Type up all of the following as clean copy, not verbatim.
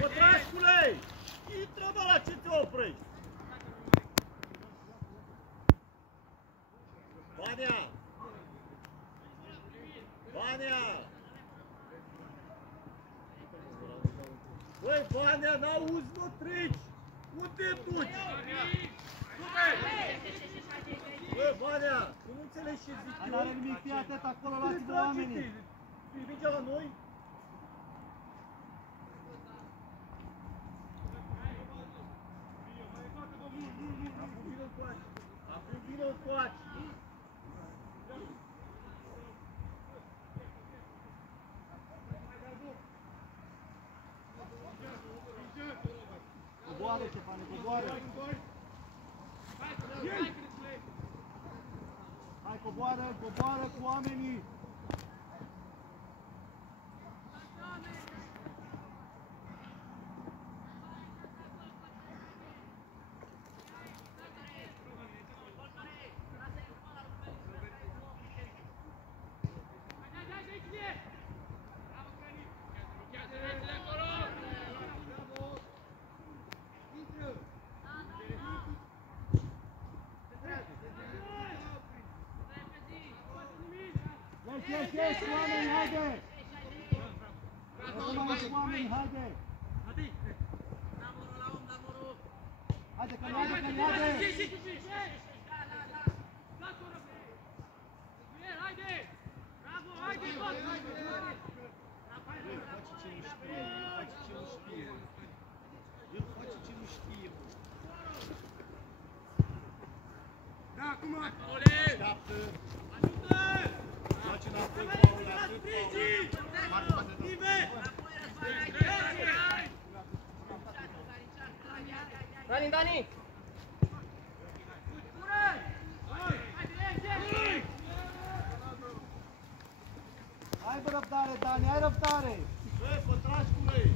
Pătrașcule! Intră, mă, la ce te oprești? Vania! Vania! Băi, Vania, n-auzi, mă, treci! Unde te duci? Băi, Vania, tu nu înțelegi ce zic eu? N-are nimic, fii atent acolo, luați-vă oamenii! Mingea la noi? Acum vină încoace! Coboară, Ștefane, coboară! Hai, coboară, coboară cu oamenii! Yes, oameni, haide! Acum mai cu oameni, haide! Haide, că haide, că haide! Da, acum! Așteaptă! Faci înapoi, Paul, atât, Paul! Dani, Dani! Hai bă răbdare, Dani, ai răbdare! Băi, Pătrașcule!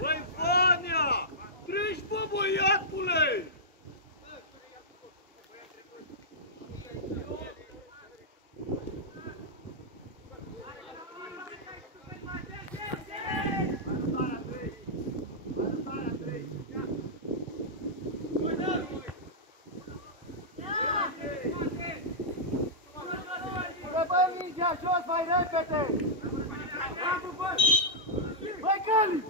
Băi, Vania! Treci, bă, băiatule! Bă, mingea jos, mai repede! Băi, Cali!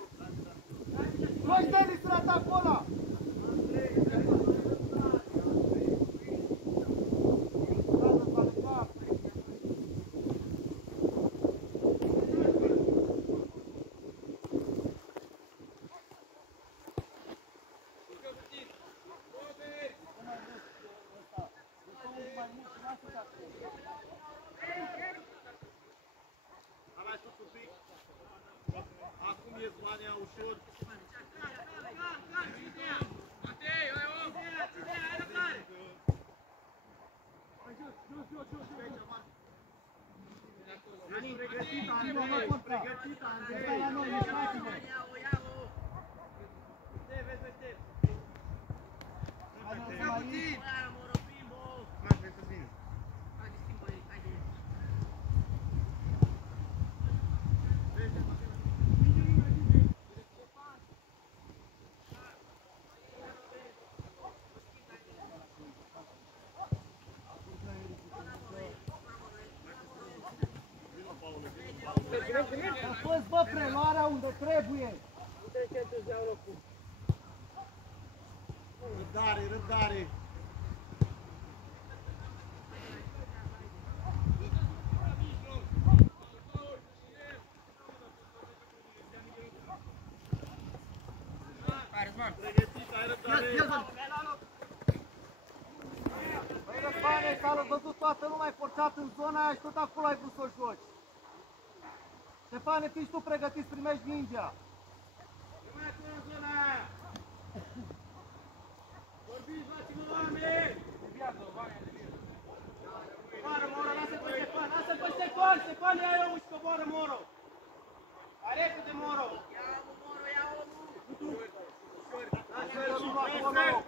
Băi, Denis, trata acolo! Acum e Vania ușor. Ești pregătit, Andrei, pregătit, Andrei. Stai la noi, ieșați-vă! Hai, nu, să mai iei! A fost, bă, preluarea unde trebuie. Nu te centru să iau locul. Răbdare, răbdare. Pregătit, ai răbdare. Băi, Răzvane, s-a văzut toată lumea, ai forțat în zona aia și tot acolo ai vrut să o joci. Ștefane, fii și tu pregătit să primești mingea. Nu mai acolo în zona aia. Vorbiți, luați-vă oameni. Coboară, Moro, lasă-l pe Ștefan, lasă-l pe Ștefan. Ștefan, ia omul și coboară, Moro. Hai repede, Moro. Ia omul, Moro, ia omul. Lasă-l acolo.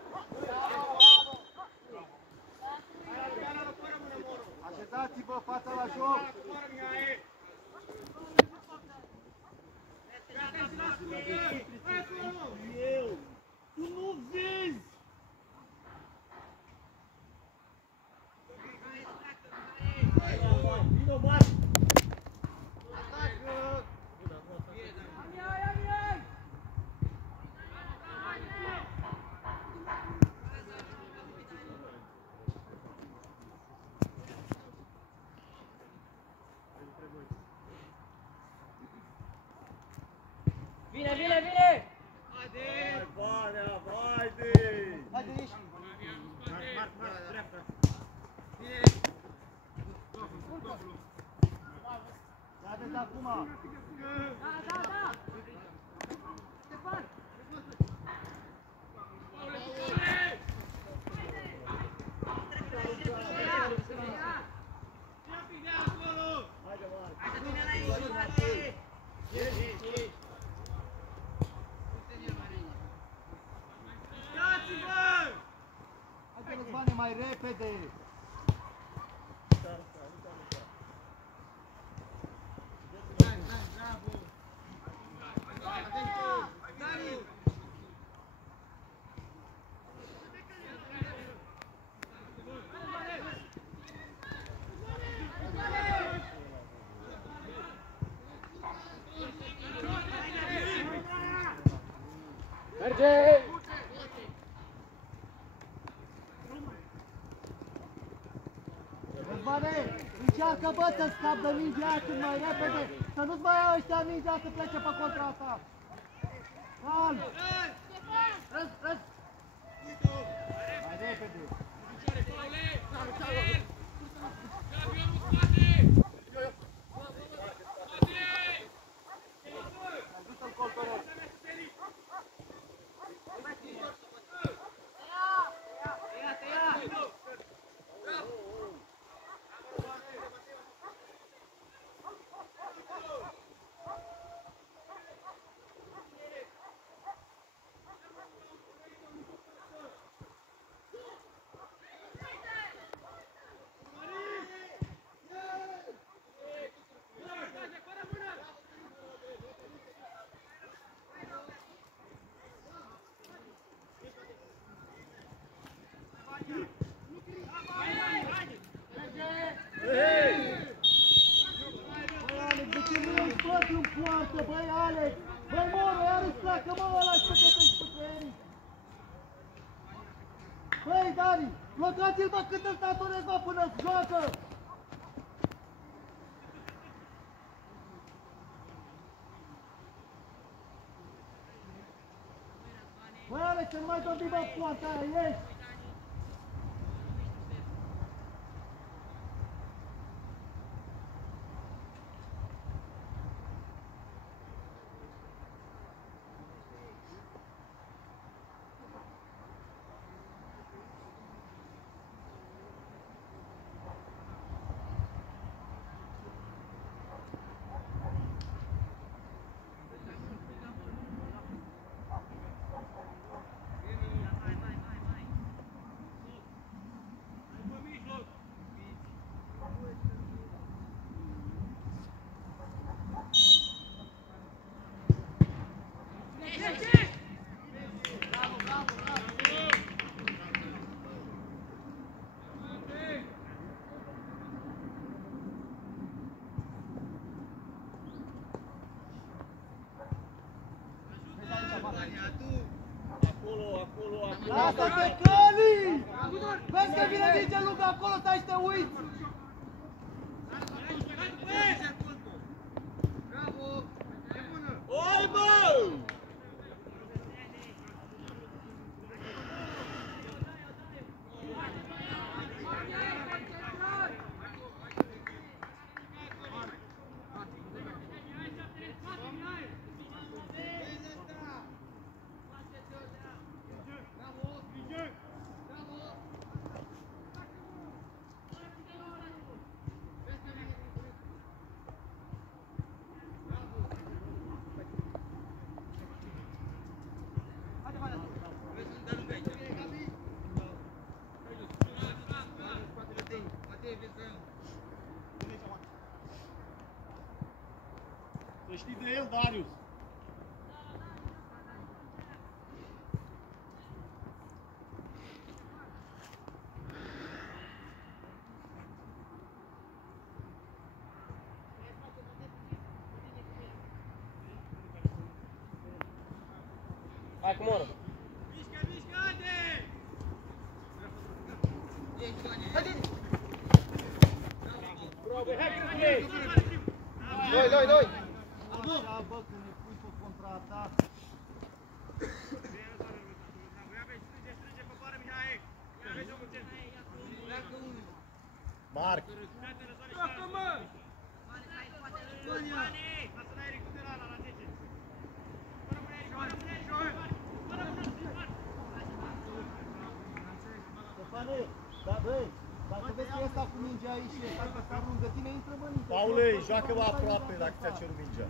Așezați-vă fața la joc. Tu nu vezi! Vino, bate! Vine, vine, vine! Haide! Haide! Haide! Haide, ieși. Marc, dreapta! Bine! Ia vezi acum. Da! Ștefan! Haide, Răzvane, mai repede. Merge! Răzvane, încearcă, bă, să scap de mingea aia cât mai repede. Să nu-ți mai ia ăștia mingea să plece pe contraatac. Calm! Răz! Mai repede! Ajută-l Coltorel! Băi, Alex! Băi, Moro, iarăși pleacă, mă, ăla și păcătești pe Eric! Băi, Dani, blocați-l, bă, cât îl datorezi, bă, până-ți joacă! Băi, Alex, să nu mai dormi, bă, poarta aia, ieși! Lasă-te, Căli! Vezi că vine mingea lungă acolo, stai și te uiți! Oi, bă! Să știi de el, Darius! Hai cu Moro. Mișcă, mișcă, haide! Noi! Așa, bă, când ne pui pe contraatac. Marc! Stefane, da, băi, dacă vezi că e ăsta cu mingea aici și ăsta pe care lângă tine, intră mă nici. Paule, joacă-mă aproape dacă ți-a cerut mingea.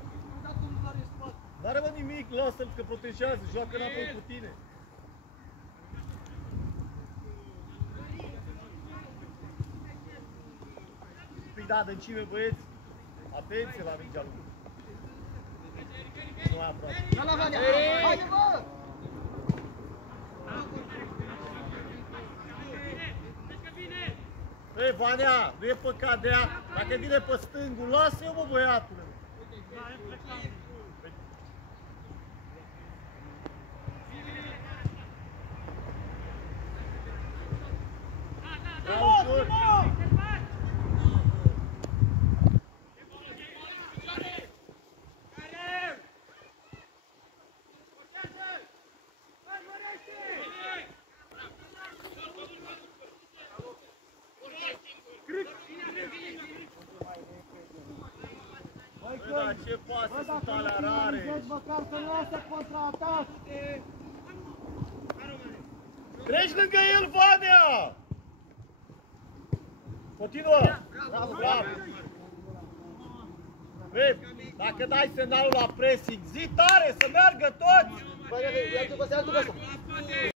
N-are mă nimic, lasă-l că protejează, joacă înapoi cu tine. Pic de adâncime, băieți. Atenție la mingea lungă. Nu mai aproape. Haide, bă! Ei, Vanea, nu e păcat de ea. Dacă vine pe stângul, lasă-o, mă, băiatule. Bă, dar ce pase sunt alea rare? Măcar să nu lasă contraatac! Treci lângă el, Vanea! Continuă! Bravo! Vezi, dacă dai semnalul la pressing, zi tare, să meargă toți! Bă, ia-te pe ăsta!